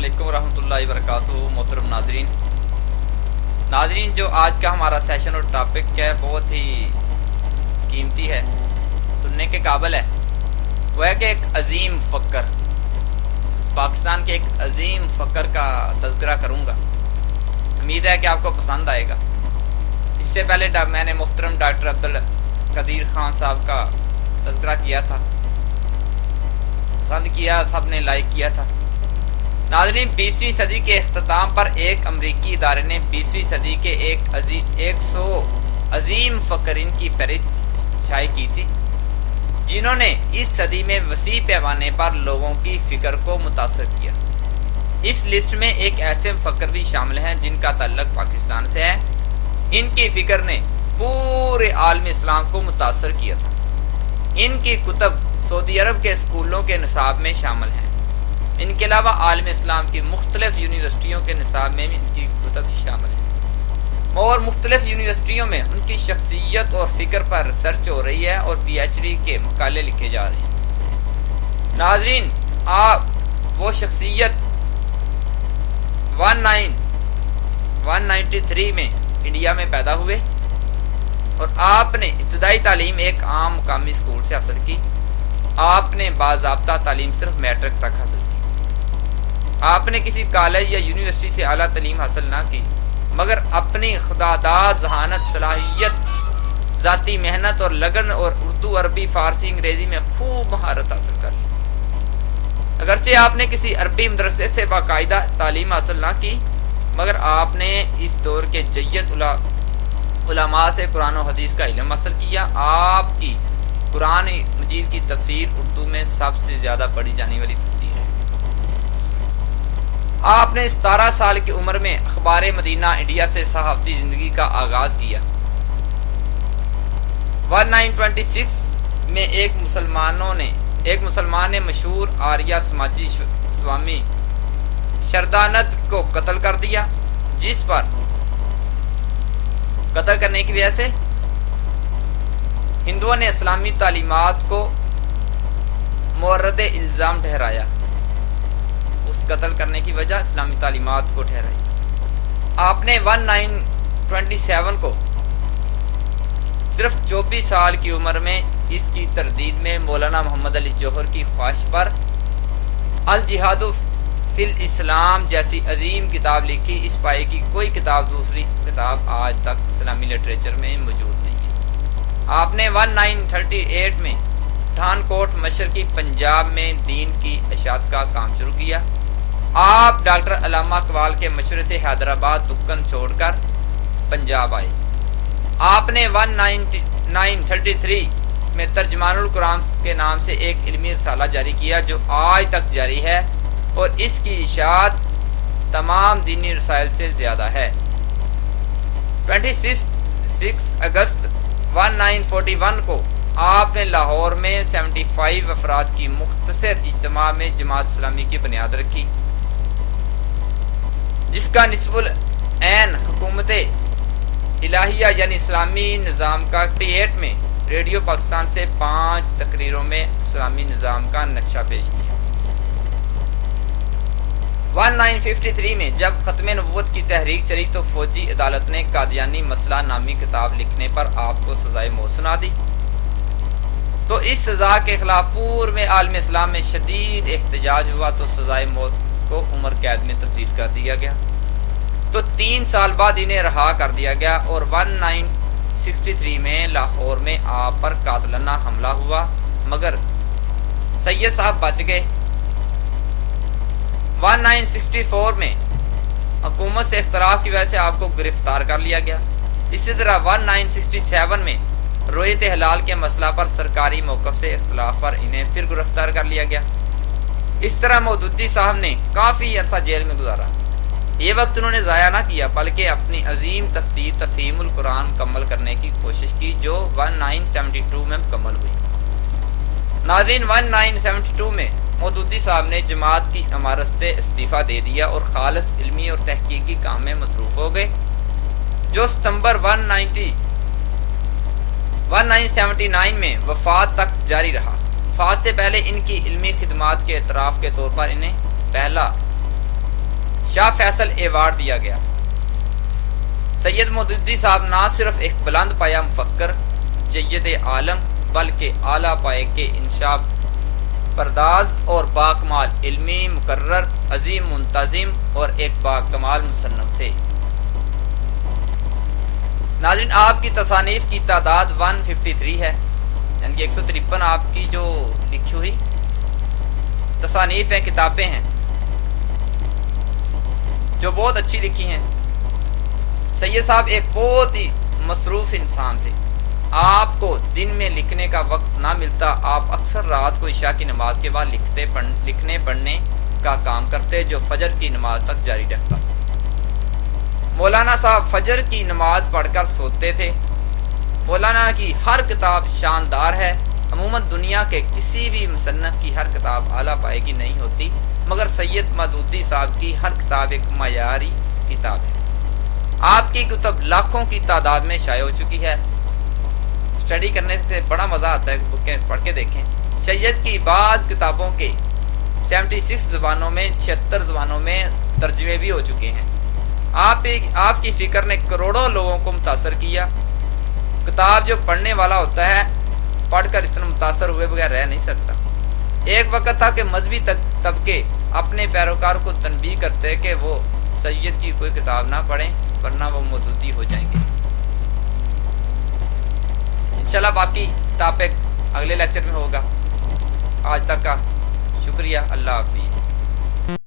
علیکم ورحمۃ اللہ وبرکاتہ۔ محترم ناظرین، جو آج کا ہمارا سیشن اور ٹاپک ہے بہت ہی قیمتی ہے، سننے کے قابل ہے۔ وہ ہے کہ ایک عظیم فکر، پاکستان کے ایک عظیم فکر کا تذکرہ کروں گا۔ امید ہے کہ آپ کو پسند آئے گا۔ اس سے پہلے میں نے محترم ڈاکٹر عبدالقدیر خان صاحب کا تذکرہ کیا تھا، پسند کیا، سب نے لائک کیا تھا۔ ناظرین، 20ویں صدی کے اختتام پر ایک امریکی ادارے نے 20ویں صدی کے 100 عظیم فکرین کی فہرست شائع کی تھی، جنہوں نے اس صدی میں وسیع پیمانے پر لوگوں کی فکر کو متاثر کیا۔ اس لسٹ میں ایک ایسے فکر بھی شامل ہیں جن کا تعلق پاکستان سے ہے۔ ان کی فکر نے پورے عالم اسلام کو متاثر کیا تھا۔ ان کی کتب سعودی عرب کے اسکولوں کے نصاب میں شامل ہیں۔ ان کے علاوہ عالم اسلام کی مختلف یونیورسٹیوں کے نصاب میں بھی ان کی کتب شامل ہیں، اور مختلف یونیورسٹیوں میں ان کی شخصیت اور فکر پر ریسرچ ہو رہی ہے اور پی ایچ ڈی کے مقالے لکھے جا رہے ہیں۔ ناظرین، آپ وہ شخصیت 1993 میں انڈیا میں پیدا ہوئے اور آپ نے ابتدائی تعلیم ایک عام مقامی اسکول سے حاصل کی۔ آپ نے باضابطہ تعلیم صرف میٹرک تک حاصل کی۔ آپ نے کسی کالج یا یونیورسٹی سے اعلیٰ تعلیم حاصل نہ کی، مگر اپنی خداداد ذہانت، صلاحیت، ذاتی محنت اور لگن اور اردو، عربی، فارسی، انگریزی میں خوب مہارت حاصل کر لی۔ اگرچہ آپ نے کسی عربی مدرسے سے باقاعدہ تعلیم حاصل نہ کی، مگر آپ نے اس دور کے جید علماء سے قرآن و حدیث کا علم حاصل کیا۔ آپ کی قرآن مجید کی تفسیر اردو میں سب سے زیادہ پڑھی جانے والی تفسیر ہے۔ آپ نے 17 سال کی عمر میں اخبار مدینہ انڈیا سے صحافتی زندگی کا آغاز کیا۔ 1926 میں ایک مسلمان نے مشہور آریہ سماجی سوامی شردانند کو قتل کر دیا، جس پر قتل کرنے کی وجہ سے ہندوؤں نے اسلامی تعلیمات کو مورد الزام ٹھہرایا۔ اس قتل کرنے کی وجہ اسلامی تعلیمات کو ٹھہرائی۔ آپ نے 1927 کو صرف 24 سال کی عمر میں اس کی تردید میں مولانا محمد علی جوہر کی خواہش پر الجہاد فی الاسلام جیسی عظیم کتاب لکھی۔ اس پائے کی کوئی دوسری کتاب آج تک اسلامی لٹریچر میں موجود نہیں ہے۔ آپ نے 1938 میں پٹھان کوٹ مشرقی پنجاب میں دین کی اشاعت کا کام شروع کیا۔ آپ ڈاکٹر علامہ اقبال کے مشورے سے حیدرآباد دکن چھوڑ کر پنجاب آئے۔ آپ نے 1933 میں ترجمان القرآن کے نام سے ایک علمی رسالہ جاری کیا، جو آج تک جاری ہے اور اس کی اشاعت تمام دینی رسائل سے زیادہ ہے۔ 26 اگست 1941 کو آپ نے لاہور میں 75 افراد کی مختصر اجتماع میں جماعت اسلامی کی بنیاد رکھی، جس کا نصب العین حکومت الہیہ یعنی اسلامی نظام کا 1948 میں ریڈیو پاکستان سے 5 تقریروں میں اسلامی نظام کا نقشہ پیش کیا۔ 1953 میں جب ختم نبوت کی تحریک چلی تو فوجی عدالت نے قادیانی مسئلہ نامی کتاب لکھنے پر آپ کو سزائے موت سنا دی، تو اس سزا کے خلاف پورے میں عالم اسلام میں شدید احتجاج ہوا تو سزائے موت کو عمر قید میں تبدیل کر دیا گیا۔ تو 3 سال بعد انہیں رہا کر دیا گیا اور 1963 میں لاہور میں آپ پر قاتلانہ حملہ ہوا، مگر سید صاحب بچ گئے۔ 1964 میں حکومت سے اختلاف کی وجہ سے آپ کو گرفتار کر لیا گیا۔ اسی طرح 1967 میں رویت ہلال کے مسئلہ پر سرکاری موقف سے اختلاف پر انہیں پھر گرفتار کر لیا گیا۔ اس طرح مودودی صاحب نے کافی عرصہ جیل میں گزارا۔ یہ وقت انہوں نے ضائع نہ کیا بلکہ اپنی عظیم تفسیر تفہیم القرآن مکمل کرنے کی کوشش کی، جو 1972 میں مکمل ہوئی۔ ناظرین، 1972 میں مودودی صاحب نے جماعت کی امارت سے استعفیٰ دے دیا اور خالص علمی اور تحقیقی کام میں مصروف ہو گئے، جو ستمبر 1979 میں وفات تک جاری رہا۔ وفات سے پہلے ان کی علمی خدمات کے اعتراف کے طور پر انہیں پہلا شاہ فیصل ایوارڈ دیا گیا۔ سید مودودی صاحب نہ صرف ایک بلند پایا مفکر، جید عالم، بلکہ اعلیٰ پائے کے انشاء پرداز اور باکمال علمی مقرر، عظیم منتظم اور ایک باکمال مصنف تھے۔ ناظرین، آپ کی تصانیف کی تعداد 153 ہے، یعنی کہ 153 آپ کی جو لکھی ہوئی تصانیف ہیں، کتابیں ہیں جو بہت اچھی لکھی ہیں۔ سید صاحب ایک بہت ہی مصروف انسان تھے، آپ کو دن میں لکھنے کا وقت نہ ملتا، آپ اکثر رات کو عشاء کی نماز کے بعد لکھنے پڑھنے کا کام کرتے جو فجر کی نماز تک جاری رہتا۔ مولانا صاحب فجر کی نماز پڑھ کر سوتے تھے۔ مولانا کی ہر کتاب شاندار ہے، عموماً دنیا کے کسی بھی مصنف کی ہر کتاب اعلیٰ پائے کی نہیں ہوتی، مگر سید مودودی صاحب کی ہر کتاب ایک معیاری کتاب ہے۔ آپ کی کتب لاکھوں کی تعداد میں شائع ہو چکی ہے، اسٹڈی کرنے سے بڑا مزہ آتا ہے، بکیں پڑھ کے دیکھیں۔ سید کی بعض کتابوں کے 76 زبانوں میں 76 زبانوں میں ترجمے بھی ہو چکے ہیں۔ آپ کی فکر نے کروڑوں لوگوں کو متاثر کیا۔ کتاب جو پڑھنے والا ہوتا ہے پڑھ کر اتنا متاثر ہوئے بغیر رہ نہیں سکتا۔ ایک وقت تھا کہ مذہبی طبقے اپنے پیروکار کو تنبیہ کرتے کہ وہ سید کی کوئی کتاب نہ پڑھیں ورنہ وہ مودودی ہو جائیں گے۔ انشاءاللہ باقی ٹاپک اگلے لیکچر میں ہوگا۔ آج تک کا شکریہ، اللہ حافظ۔